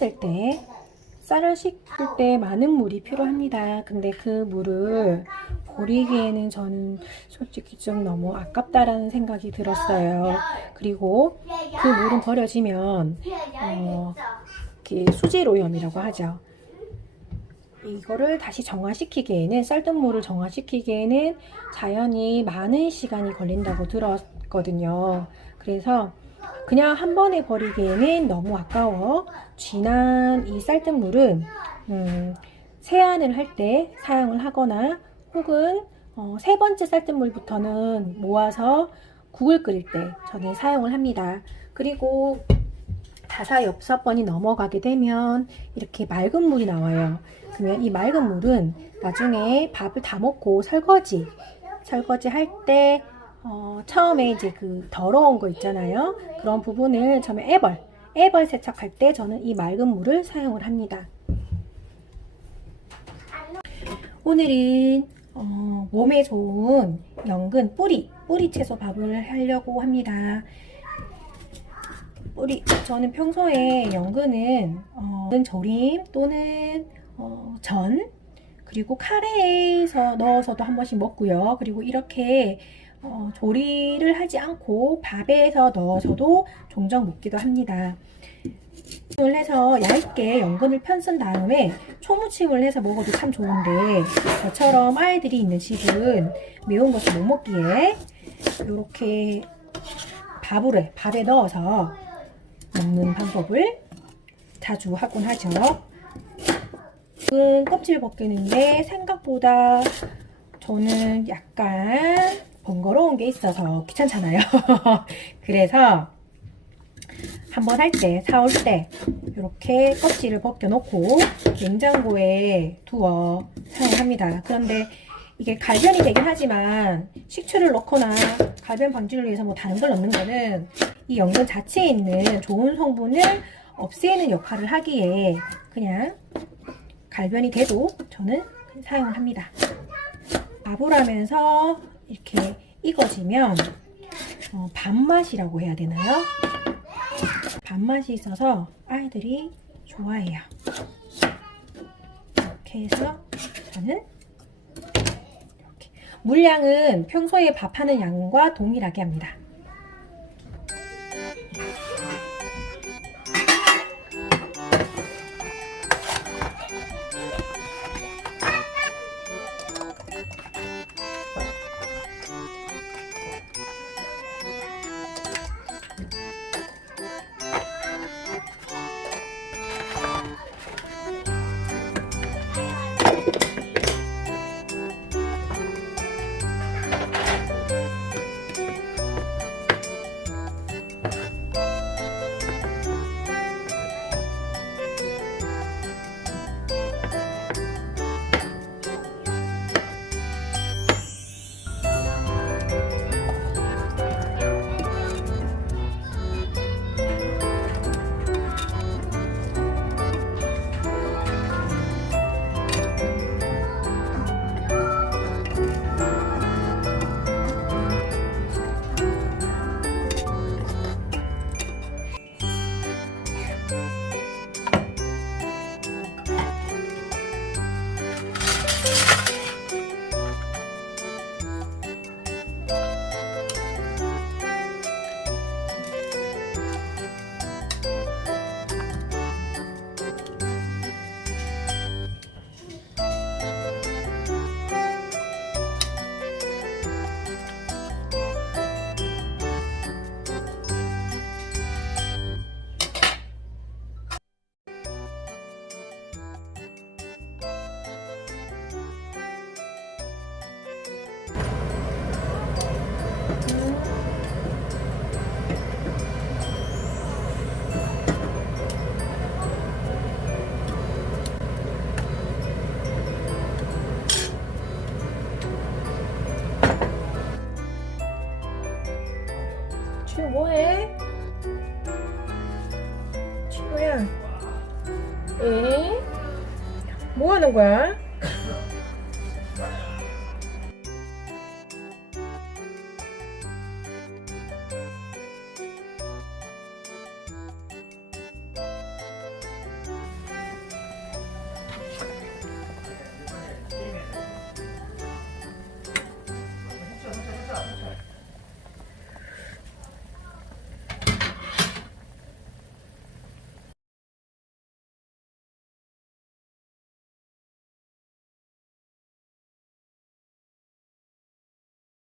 씻을 때 쌀을 씻을 때 많은 물이 필요합니다. 근데 그 물을 버리기에는 저는 솔직히 좀 너무 아깝다라는 생각이 들었어요. 그리고 그 물은 버려지면 어, 수질 오염이라고 하죠. 이거를 다시 정화시키기에는 쌀뜨물을 정화시키기에는 자연히 많은 시간이 걸린다고 들었거든요. 그래서 그냥 한 번에 버리기에는 너무 아까워. 진한 이 쌀뜨물은 음, 세안을 할 때 사용을 하거나 혹은 어, 세 번째 쌀뜨물부터는 모아서 국을 끓일 때 저는 사용을 합니다. 그리고 다사 여섯 번이 넘어가게 되면 이렇게 맑은 물이 나와요. 그러면 이 맑은 물은 나중에 밥을 다 먹고 설거지, 설거지 할 때, 어, 처음에 이제 그 더러운 거 있잖아요. 그런 부분을 처음에 애벌, 애벌 세척할 때 저는 이 맑은 물을 사용을 합니다. 오늘은 어, 몸에 좋은 연근 뿌리, 뿌리 채소 밥을 하려고 합니다. 뿌리, 저는 평소에 연근은 어, 조림 또는 어, 전 그리고 카레에서 넣어서도 한 번씩 먹고요. 그리고 이렇게 어, 조리를 하지 않고 밥에서 넣어서도 종종 먹기도 합니다. 을 해서 얇게 연근을 편쓴 다음에 초무침을 해서 먹어도 참 좋은데 저처럼 아이들이 있는 집은 매운 것을 못 먹기에 이렇게 밥을 밥에 넣어서 먹는 방법을 자주 하곤 하죠. 은 껍질 벗기는데 생각보다 저는 약간 번거로운 게 있어서 귀찮잖아요. 그래서 한번 할 때, 사올 때 이렇게 껍질을 벗겨놓고 냉장고에 두어 사용합니다. 그런데 이게 갈변이 되긴 하지만 식초를 넣거나 갈변 방지를 위해서 뭐 다른 걸 넣는 거는 이 연근 자체에 있는 좋은 성분을 없애는 역할을 하기에 그냥 갈변이 돼도 저는 사용을 합니다. 밥을 하면서 이렇게 익어지면 어, 밥맛이라고 해야 되나요? 밥맛이 있어서 아이들이 좋아해요. 이렇게 해서 저는 이렇게 물량은 평소에 밥하는 양과 동일하게 합니다. 에? 뭐 하는 거야?